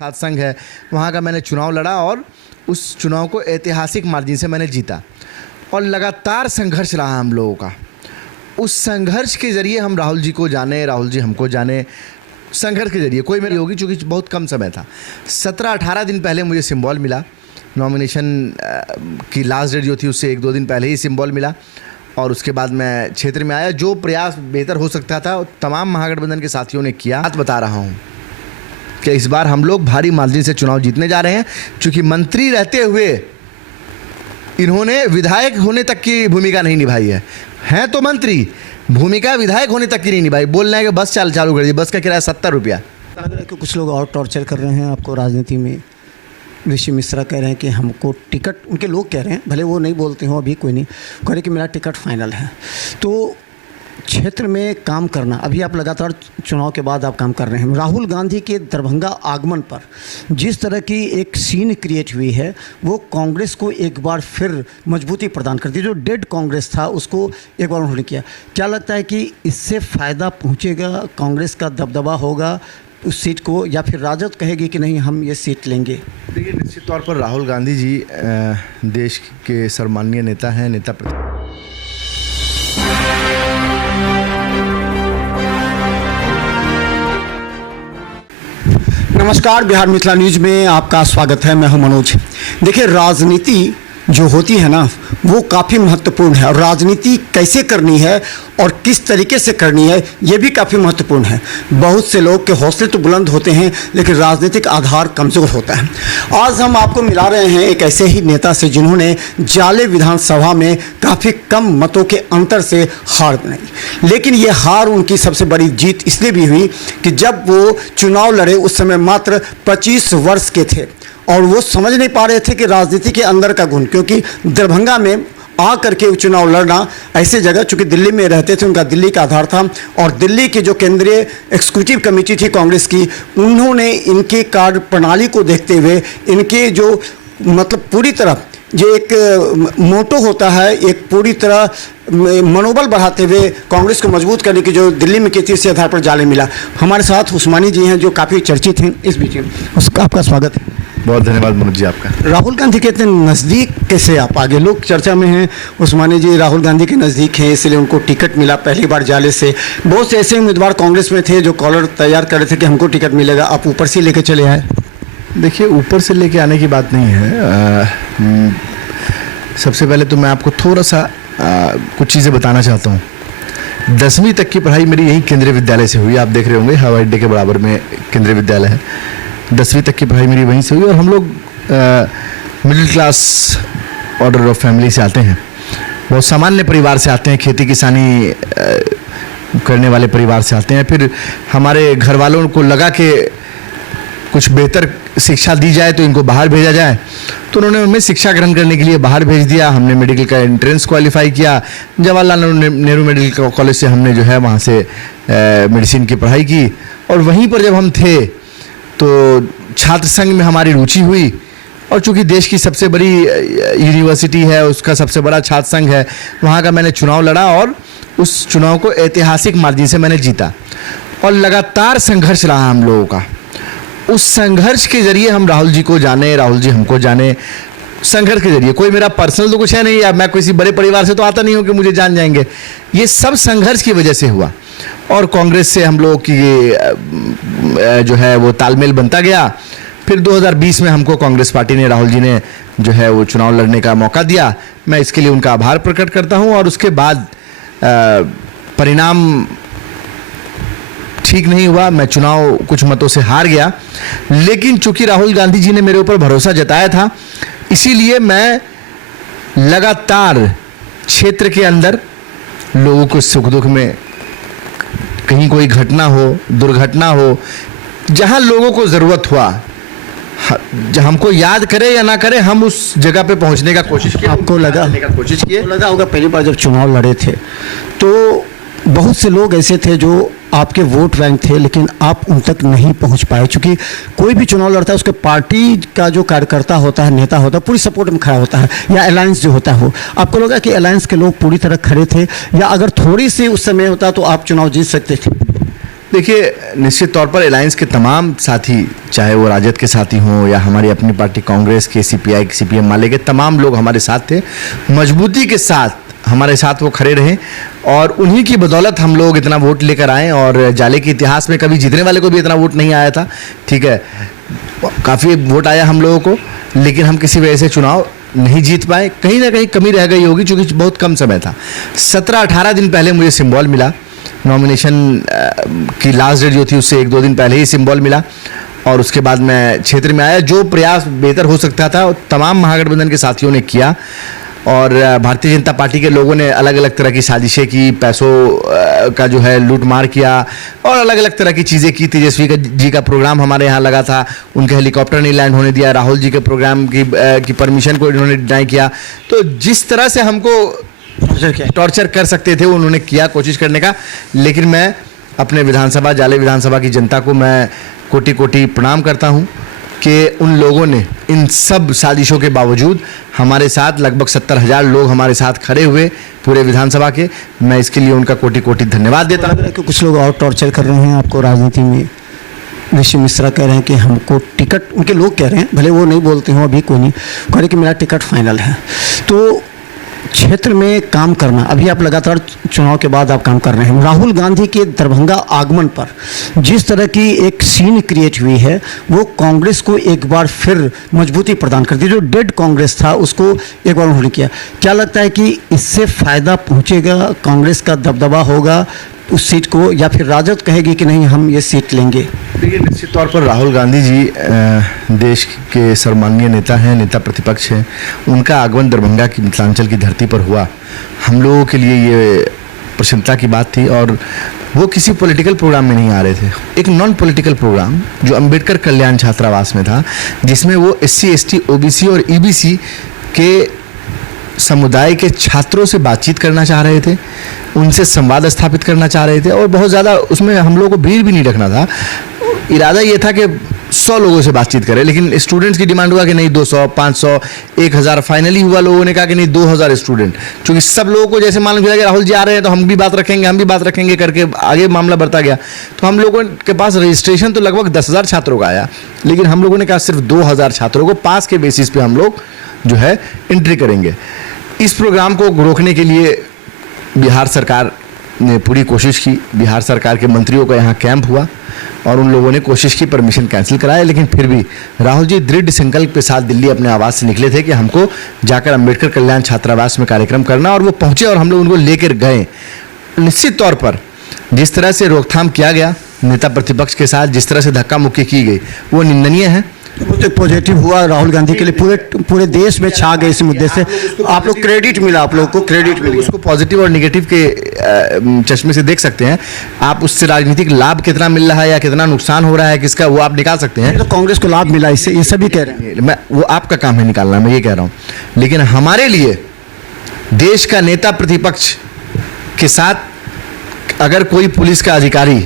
छात्र संघ है, वहाँ का मैंने चुनाव लड़ा और उस चुनाव को ऐतिहासिक मार्जिन से मैंने जीता। और लगातार संघर्ष रहा हम लोगों का। उस संघर्ष के ज़रिए हम राहुल जी को जाने, राहुल जी हमको जाने। संघर्ष के ज़रिए कोई मेरी होगी, चूँकि बहुत कम समय था। 17-18 दिन पहले मुझे सिंबल मिला। नॉमिनेशन की लास्ट डेट जो थी उससे 1-2 दिन पहले ही सिंबल मिला और उसके बाद मैं क्षेत्र में आया। जो प्रयास बेहतर हो सकता था तमाम महागठबंधन के साथियों ने किया। बात बता रहा हूँ कि इस बार हम लोग भारी मार्जिन से चुनाव जीतने जा रहे हैं, क्योंकि मंत्री रहते हुए इन्होंने विधायक होने तक की भूमिका नहीं निभाई है। हैं तो मंत्री, भूमिका विधायक होने तक की नहीं निभाई। बोल रहे हैं कि बस चालू कर दी, बस का किराया 70 रुपया। लग रहा है कि कुछ लोग और टॉर्चर कर रहे हैं आपको राजनीति में। ऋषि मिश्रा कह रहे हैं कि हमको टिकट, उनके लोग कह रहे हैं, भले वो नहीं बोलते हो, अभी कोई नहीं कह रहे कि मेरा टिकट फाइनल है। तो क्षेत्र में काम करना, अभी आप लगातार चुनाव के बाद आप काम कर रहे हैं। राहुल गांधी के दरभंगा आगमन पर जिस तरह की एक सीन क्रिएट हुई है, वो कांग्रेस को एक बार फिर मजबूती प्रदान करती है। जो डेड कांग्रेस था उसको एक बार उन्होंने किया। क्या लगता है कि इससे फ़ायदा पहुंचेगा, कांग्रेस का दबदबा होगा उस सीट को, या फिर राजद कहेगी कि नहीं हम ये सीट लेंगे? देखिए, निश्चित तौर पर राहुल गांधी जी देश के सम्माननीय नेता हैं, नेता। नमस्कार, बिहार मिथिला न्यूज़ में आपका स्वागत है। मैं हूं मनोज। देखिए, राजनीति जो होती है ना, वो काफ़ी महत्वपूर्ण है और राजनीति कैसे करनी है और किस तरीके से करनी है ये भी काफ़ी महत्वपूर्ण है। बहुत से लोग के हौसले तो बुलंद होते हैं, लेकिन राजनीतिक आधार कमज़ोर होता है। आज हम आपको मिला रहे हैं एक ऐसे ही नेता से जिन्होंने जाले विधानसभा में काफ़ी कम मतों के अंतर से हार बनाई। लेकिन ये हार उनकी सबसे बड़ी जीत इसलिए भी हुई कि जब वो चुनाव लड़े उस समय मात्र 25 वर्ष के थे और वो समझ नहीं पा रहे थे कि राजनीति के अंदर का गुण, क्योंकि दरभंगा में आ करके चुनाव लड़ना ऐसे जगह, चूँकि दिल्ली में रहते थे, उनका दिल्ली का आधार था और दिल्ली की जो केंद्रीय एग्जीक्यूटिव कमेटी थी कांग्रेस की, उन्होंने इनके कार्य प्रणाली को देखते हुए इनके जो मतलब पूरी तरह जो एक मोटो होता है, एक पूरी तरह मनोबल बढ़ाते हुए कांग्रेस को मजबूत करने की जो दिल्ली में की थी, इसी आधार पर जाले मिला। हमारे साथ उस्मानी जी हैं जो काफ़ी चर्चित हैं इस बीच में। उसका आपका स्वागत है। बहुत धन्यवाद मनोज जी आपका। राहुल गांधी के इतने नज़दीक कैसे आप आगे? लोग चर्चा में हैं, उस्मानी जी राहुल गांधी के नज़दीक हैं, इसलिए उनको टिकट मिला पहली बार जाले से। बहुत से ऐसे उम्मीदवार कांग्रेस में थे जो कॉलर तैयार कर रहे थे कि हमको टिकट मिलेगा, आप ऊपर से लेके चले आए। देखिए, ऊपर से लेके आने की बात नहीं है। सबसे पहले तो मैं आपको थोड़ा सा कुछ चीज़ें बताना चाहता हूँ। 10वीं तक की पढ़ाई मेरी यही केंद्रीय विद्यालय से हुई। आप देख रहे होंगे हवाई अड्डे के बराबर में केंद्रीय विद्यालय है। 10वीं तक की पढ़ाई मेरी वहीं से हुई और हम लोग middle class order of family से आते हैं, बहुत सामान्य परिवार से आते हैं, खेती किसानी करने वाले परिवार से आते हैं। फिर हमारे घर वालों को लगा कि कुछ बेहतर शिक्षा दी जाए तो इनको बाहर भेजा जाए, तो उन्होंने हमें शिक्षा ग्रहण करने के लिए बाहर भेज दिया। हमने मेडिकल का एंट्रेंस क्वालिफाई किया। जवाहरलाल नेहरू मेडिकल कॉलेज से हमने जो है वहाँ से मेडिसिन की पढ़ाई की और वहीं पर जब हम थे तो छात्र संघ में हमारी रुचि हुई। और चूँकि देश की सबसे बड़ी यूनिवर्सिटी है, उसका सबसे बड़ा छात्र संघ है, वहाँ का मैंने चुनाव लड़ा और उस चुनाव को ऐतिहासिक मार्जिन से मैंने जीता। और लगातार संघर्ष रहा हम लोगों का। उस संघर्ष के ज़रिए हम राहुल जी को जाने, राहुल जी हमको जाने। संघर्ष के ज़रिए कोई मेरा पर्सनल तो कुछ है नहीं, या मैं किसी बड़े परिवार से तो आता नहीं हूँ कि मुझे जान जाएंगे। ये सब संघर्ष की वजह से हुआ और कांग्रेस से हम लोगों की जो है वो तालमेल बनता गया। फिर 2020 में हमको कांग्रेस पार्टी ने, राहुल जी ने जो है वो चुनाव लड़ने का मौका दिया। मैं इसके लिए उनका आभार प्रकट करता हूँ। और उसके बाद परिणाम ठीक नहीं हुआ, मैं चुनाव कुछ मतों से हार गया। लेकिन चूंकि राहुल गांधी जी ने मेरे ऊपर भरोसा जताया था, इसीलिए मैं लगातार क्षेत्र के अंदर लोगों को सुख दुख में, कहीं कोई घटना हो, दुर्घटना हो, जहां लोगों को ज़रूरत हुआ, हमको याद करे या ना करे, हम उस जगह पे पहुंचने का कोशिश किए। आपको लगा होगा पहली बार जब चुनाव लड़े थे तो बहुत से लोग ऐसे थे जो आपके वोट बैंक थे, लेकिन आप उन तक नहीं पहुंच पाए। चूँकि कोई भी चुनाव लड़ता है उसके पार्टी का जो कार्यकर्ता होता है, नेता होता है, पूरी सपोर्ट में खड़ा होता है, या अलायंस जो होता है हो। आपको लगा कि अलायंस के लोग पूरी तरह खड़े थे, या अगर थोड़ी सी उस समय होता तो आप चुनाव जीत सकते थे? देखिए, निश्चित तौर पर अलायंस के तमाम साथी, चाहे वो राजद के साथी हों या हमारी अपनी पार्टी कांग्रेस के, सीपीआई के, सीपीएम माले के, तमाम लोग हमारे साथ थे। मजबूती के साथ हमारे साथ वो खड़े रहे और उन्हीं की बदौलत हम लोग इतना वोट लेकर आए। और जाले के इतिहास में कभी जीतने वाले को भी इतना वोट नहीं आया था, ठीक है। काफ़ी वोट आया हम लोगों को, लेकिन हम किसी वजह से चुनाव नहीं जीत पाए। कहीं ना कहीं कमी रह गई होगी, क्योंकि बहुत कम समय था। 17-18 दिन पहले मुझे सिंबल मिला, नॉमिनेशन की लास्ट डेट जो थी उससे 1-2 दिन पहले ही सिंबल मिला। और उसके बाद मैं क्षेत्र में आया। जो प्रयास बेहतर हो सकता था तमाम महागठबंधन के साथियों ने किया। और भारतीय जनता पार्टी के लोगों ने अलग अलग तरह की साजिशें की, पैसों का जो है लूटमार किया और अलग अलग तरह की चीज़ें की। तेजस्वी जी का प्रोग्राम हमारे यहाँ लगा था, उनके हेलीकॉप्टर नहीं लैंड होने दिया। राहुल जी के प्रोग्राम की परमिशन को इन्होंने डिनाई किया। तो जिस तरह से हमको टॉर्चर कर सकते थे उन्होंने किया, कोशिश करने का। लेकिन मैं अपने विधानसभा, जाले विधानसभा की जनता को मैं कोटि कोटि प्रणाम करता हूँ कि उन लोगों ने इन सब साजिशों के बावजूद हमारे साथ, लगभग 70,000 लोग हमारे साथ खड़े हुए पूरे विधानसभा के। मैं इसके लिए उनका कोटि कोटि धन्यवाद देता हूँ। कि कुछ लोग और टॉर्चर कर रहे हैं आपको राजनीति में। ऋषि मिश्रा कह रहे हैं कि हमको टिकट, उनके लोग कह रहे हैं, भले वो नहीं बोलते हों, अभी कोई नहीं, कह रहे कि मेरा टिकट फाइनल है। तो क्षेत्र में काम करना, अभी आप लगातार चुनाव के बाद आप काम कर रहे हैं। राहुल गांधी के दरभंगा आगमन पर जिस तरह की एक सीन क्रिएट हुई है, वो कांग्रेस को एक बार फिर मजबूती प्रदान करती है। जो डेड कांग्रेस था उसको एक बार उन्होंने किया। क्या लगता है कि इससे फ़ायदा पहुंचेगा, कांग्रेस का दबदबा होगा उस सीट को, या फिर राजद कहेगी कि नहीं हम ये सीट लेंगे? देखिए, निश्चित तौर पर राहुल गांधी जी देश के सर्वमान्य नेता हैं, नेता प्रतिपक्ष हैं। उनका आगमन दरभंगा की, मिथिलांचल की धरती पर हुआ, हम लोगों के लिए ये प्रसन्नता की बात थी। और वो किसी पॉलिटिकल प्रोग्राम में नहीं आ रहे थे, एक नॉन पॉलिटिकल प्रोग्राम जो अंबेडकर कल्याण छात्रावास में था, जिसमें वो SC, ST, OBC और EBC के समुदाय के छात्रों से बातचीत करना चाह रहे थे, उनसे संवाद स्थापित करना चाह रहे थे। और बहुत ज़्यादा उसमें हम लोगों को भीड़ भी नहीं रखना था। इरादा ये था कि 100 लोगों से बातचीत करें, लेकिन स्टूडेंट्स की डिमांड हुआ कि नहीं 200, 500, 1000। फाइनली हुआ, लोगों ने कहा कि नहीं 2000 स्टूडेंट। क्योंकि सब लोगों को जैसे मालूम चला कि राहुल जी आ रहे हैं तो हम भी बात रखेंगे, हम भी बात रखेंगे करके आगे मामला बढ़ता गया। तो हम लोगों के पास रजिस्ट्रेशन तो लगभग 10,000 छात्रों का आया, लेकिन हम लोगों ने कहा सिर्फ 2000 छात्रों को पास के बेसिस पे हम लोग जो है एंट्री करेंगे। इस प्रोग्राम को रोकने के लिए बिहार सरकार ने पूरी कोशिश की। बिहार सरकार के मंत्रियों का यहाँ कैंप हुआ और उन लोगों ने कोशिश की परमिशन कैंसिल कराए। लेकिन फिर भी राहुल जी दृढ़ संकल्प के साथ दिल्ली अपने आवास से निकले थे कि हमको जाकर अंबेडकर कल्याण छात्रावास में कार्यक्रम करना, और वो पहुँचे और हम लोग उनको लेकर गए। निश्चित तौर पर जिस तरह से रोकथाम किया गया नेता प्रतिपक्ष के साथ, जिस तरह से धक्का मुक्की की गई, वो निंदनीय है। वो तो पॉजिटिव हुआ राहुल गांधी के लिए, पूरे देश में छा गए इस मुद्दे से। आप लोग क्रेडिट मिला, आप लोग को क्रेडिट मिला। उसको पॉजिटिव और निगेटिव के चश्मे से देख सकते हैं आप। उससे राजनीतिक लाभ कितना मिल रहा है या कितना नुकसान हो रहा है किसका, वो आप निकाल सकते हैं। तो कांग्रेस को लाभ मिला इससे, ये सभी कह रहे हैं। मैं, वो आपका काम है निकालना, मैं ये कह रहा हूँ। लेकिन हमारे लिए देश का नेता प्रतिपक्ष के साथ अगर कोई पुलिस का अधिकारी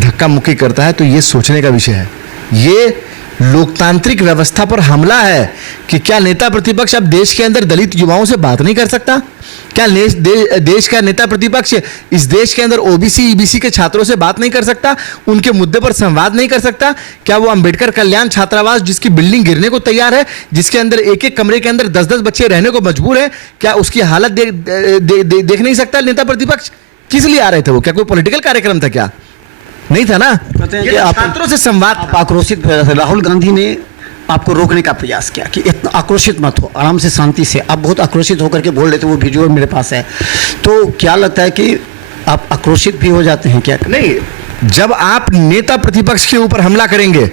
धक्का मुक्की करता है तो ये सोचने का विषय है। ये लोकतांत्रिक व्यवस्था पर हमला है कि क्या नेता प्रतिपक्ष अब देश के अंदर दलित युवाओं से बात नहीं कर सकता? क्या देश का नेता प्रतिपक्ष इस देश के अंदर OBC, EBC के छात्रों से बात नहीं कर सकता? उनके मुद्दे पर संवाद नहीं कर सकता? क्या वो अंबेडकर कल्याण छात्रावास जिसकी बिल्डिंग गिरने को तैयार है, जिसके अंदर एक एक कमरे के अंदर 10-10 बच्चे रहने को मजबूर है, क्या उसकी हालत देख नहीं सकता नेता प्रतिपक्ष? किस लिए आ रहे थे वो? क्या कोई पॉलिटिकल कार्यक्रम था? क्या नहीं था ना। ये छात्रों से संवाद, आप आक्रोशित, राहुल गांधी ने आपको रोकने का प्रयास किया कि इतना आक्रोशित मत हो, आराम से, शांति से। आप बहुत आक्रोशित होकर के बोल रहे थे, वो वीडियो मेरे पास है। तो क्या लगता है कि आप आक्रोशित भी हो जाते हैं क्या? नहीं, जब आप नेता प्रतिपक्ष के ऊपर हमला करेंगे,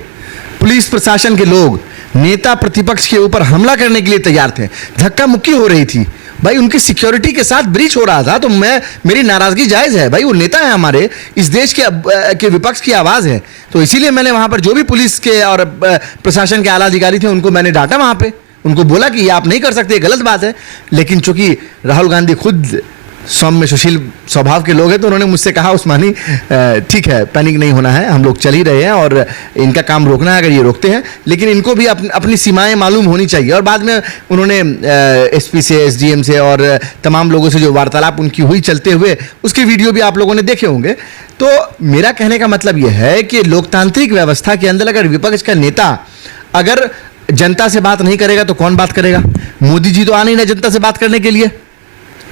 पुलिस प्रशासन के लोग नेता प्रतिपक्ष के ऊपर हमला करने के लिए तैयार थे, धक्का मुक्की हो रही थी भाई, उनकी सिक्योरिटी के साथ ब्रीच हो रहा था, तो मेरी नाराजगी जायज़ है भाई। वो नेता है हमारे, इस देश के विपक्ष की आवाज़ है। तो इसीलिए मैंने वहाँ पर जो भी पुलिस के और प्रशासन के आला अधिकारी थे उनको मैंने डांटा वहाँ पे, उनको बोला कि ये आप नहीं कर सकते, गलत बात है। लेकिन चूंकि राहुल गांधी खुद सौम्य सुशील स्वभाव के लोग हैं, तो उन्होंने मुझसे कहा उस्मानी ठीक है, पैनिक नहीं होना है, हम लोग चल ही रहे हैं और इनका काम रोकना है अगर ये रोकते हैं, लेकिन इनको भी अपनी सीमाएं मालूम होनी चाहिए। और बाद में उन्होंने एसपी से, एसडीएम से और तमाम लोगों से जो वार्तालाप उनकी हुई चलते हुए, उसके वीडियो भी आप लोगों ने देखे होंगे। तो मेरा कहने का मतलब यह है कि लोकतांत्रिक व्यवस्था के अंदर अगर विपक्ष का नेता अगर जनता से बात नहीं करेगा तो कौन बात करेगा? मोदी जी तो आ नहीं रहे जनता से बात करने के लिए।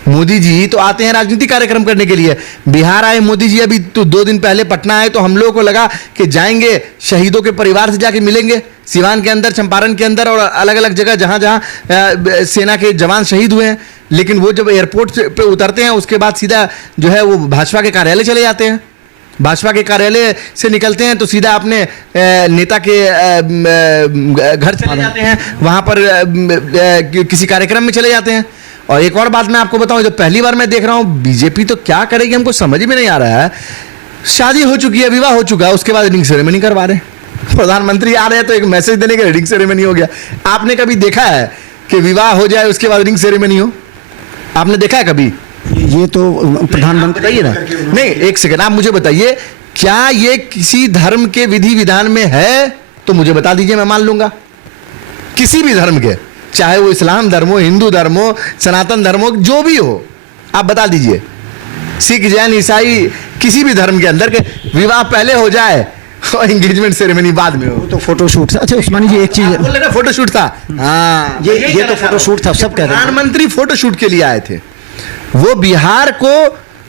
मोदी जी तो आते हैं राजनीतिक कार्यक्रम करने के लिए। बिहार आए मोदी जी अभी तो 2 दिन पहले, पटना आए तो हम लोगों को लगा कि जाएंगे शहीदों के परिवार से जाके मिलेंगे, सिवान के अंदर, चंपारण के अंदर और अलग अलग जगह जहां जहां सेना के जवान शहीद हुए हैं। लेकिन वो जब एयरपोर्ट पे उतरते हैं उसके बाद सीधा जो है वो भाजपा के कार्यालय चले जाते हैं। भाजपा के कार्यालय से निकलते हैं तो सीधा अपने नेता के घर चले जाते हैं, वहां पर किसी कार्यक्रम में चले जाते हैं। और एक और बात मैं आपको बताऊं, जो पहली बार मैं देख रहा हूं बीजेपी तो क्या करेगी हमको समझ में नहीं आ रहा है। शादी हो चुकी है, विवाह हो चुका है, उसके बाद रिंग सेरेमनी करवा रहे हैं। प्रधानमंत्री आ रहे हैं तो एक मैसेज देने के रिंग सेरेमनी हो गया। आपने कभी देखा है कि विवाह हो जाए उसके बाद रिंग सेरेमनी हो? आपने देखा है कभी? ये तो प्रधानमंत्री, बताइए ना। नहीं, एक सेकंड, आप मुझे बताइए, क्या ये किसी धर्म के विधि विधान में है? तो मुझे बता दीजिए, मैं मान लूंगा। किसी भी धर्म के, चाहे वो इस्लाम धर्म हो, हिंदू धर्म हो, सनातन धर्म हो, जो भी हो, आप बता दीजिए। सिख, जैन, ईसाई, किसी भी धर्म के अंदर के विवाह पहले हो जाए और एंगेजमेंट सेरेमनी बाद में हो। तो फोटोशूट था। अच्छा उस्मानी जी, एक चीज बोल रहे ना फोटोशूट था। हाँ, ये तो फोटोशूट था, सब कह रहे हैं। प्रधानमंत्री फोटोशूट के लिए आए थे। वो बिहार को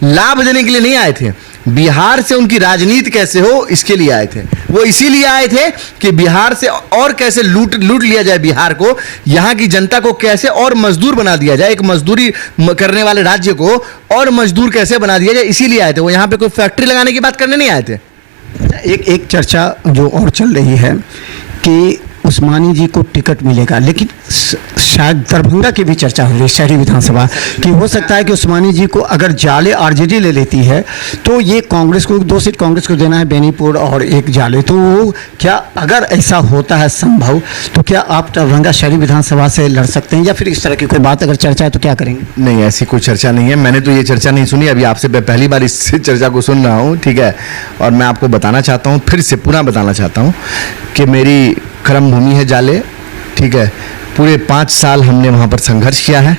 लाभ देने के लिए नहीं आए थे, बिहार से उनकी राजनीति कैसे हो इसके लिए आए थे। वो इसीलिए आए थे कि बिहार से और कैसे लूट लिया जाए बिहार को, यहाँ की जनता को कैसे और मजदूर बना दिया जाए, एक मजदूरी करने वाले राज्य को और मजदूर कैसे बना दिया जाए, इसीलिए आए थे। वो यहाँ पे कोई फैक्ट्री लगाने की बात करने नहीं आए थे। एक चर्चा जो और चल रही है कि उस्मानी जी को टिकट मिलेगा, लेकिन शायद दरभंगा की भी चर्चा हो रही है शहरी विधानसभा कि हो सकता है कि उस्मानी जी को अगर जाले आरजेडी ले लेती है तो ये कांग्रेस को 2 सीट कांग्रेस को देना है, बेनीपुर और एक जाले। तो वो क्या, अगर ऐसा होता है संभव, तो क्या आप दरभंगा शहरी विधानसभा से लड़ सकते हैं, या फिर इस तरह की कोई बात अगर चर्चा है तो क्या करेंगे? नहीं, ऐसी कोई चर्चा नहीं है। मैंने तो ये चर्चा नहीं सुनी, अभी आपसे पहली बार इस चर्चा को सुन रहा हूँ, ठीक है। और मैं आपको बताना चाहता हूँ, फिर से पुनः बताना चाहता हूँ कि मेरी कर्म भूमि है जाले, ठीक है। पूरे 5 साल हमने वहाँ पर संघर्ष किया है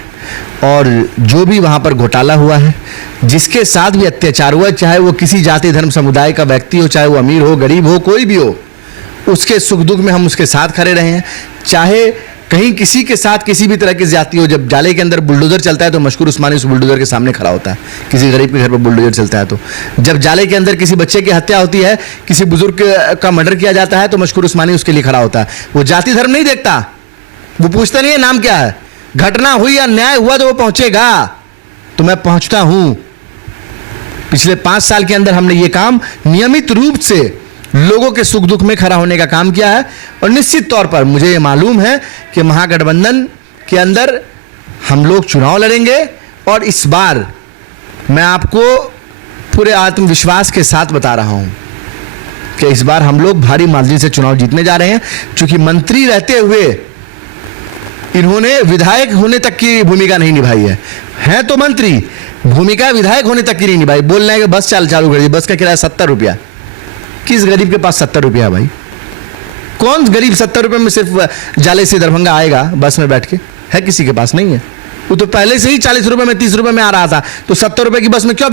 और जो भी वहाँ पर घोटाला हुआ है, जिसके साथ भी अत्याचार हुआ, चाहे वो किसी जाति धर्म समुदाय का व्यक्ति हो, चाहे वो अमीर हो, गरीब हो, कोई भी हो, उसके सुख दुख में हम उसके साथ खड़े रहे हैं। चाहे कहीं किसी के साथ किसी भी तरह की ज्यादती हो, जब जाले के अंदर बुलडोजर चलता है तो मशकूर उस्मानी उस बुलडोजर के सामने खड़ा होता है। किसी गरीब के घर पर बुलडोजर चलता है तो, जब जाले के अंदर किसी बच्चे की हत्या होती है, किसी बुजुर्ग का मर्डर किया जाता है तो मशकूर उस्मानी उसके लिए खड़ा होता है। वो जाति धर्म नहीं देखता, वो पूछता नहीं है नाम क्या है, घटना हुई या न्याय हुआ तो वो पहुंचेगा। तो मैं पहुंचता हूं। पिछले 5 साल के अंदर हमने ये काम नियमित रूप से लोगों के सुख दुख में खड़ा होने का काम किया है। और निश्चित तौर पर मुझे ये मालूम है कि महागठबंधन के अंदर हम लोग चुनाव लड़ेंगे और इस बार मैं आपको पूरे आत्मविश्वास के साथ बता रहा हूं कि इस बार हम लोग भारी मार्जिन से चुनाव जीतने जा रहे हैं। क्योंकि मंत्री रहते हुए इन्होंने विधायक होने तक की भूमिका नहीं निभाई है तो मंत्री, भूमिका विधायक होने तक की नहीं निभाई। बोल रहे हैं कि बस चालू कर दी, बस का किराया 70 रुपया। किस गरीब के पास 70 रुपया भाई? कौन गरीब 70 रुपये में सिर्फ जाले से दरभंगा आएगा बस में बैठ के? है किसी के पास? नहीं है। वो तो पहले से ही 40 रुपये में, 30 रुपये में आ रहा था, तो 70 रुपये की बस में क्यों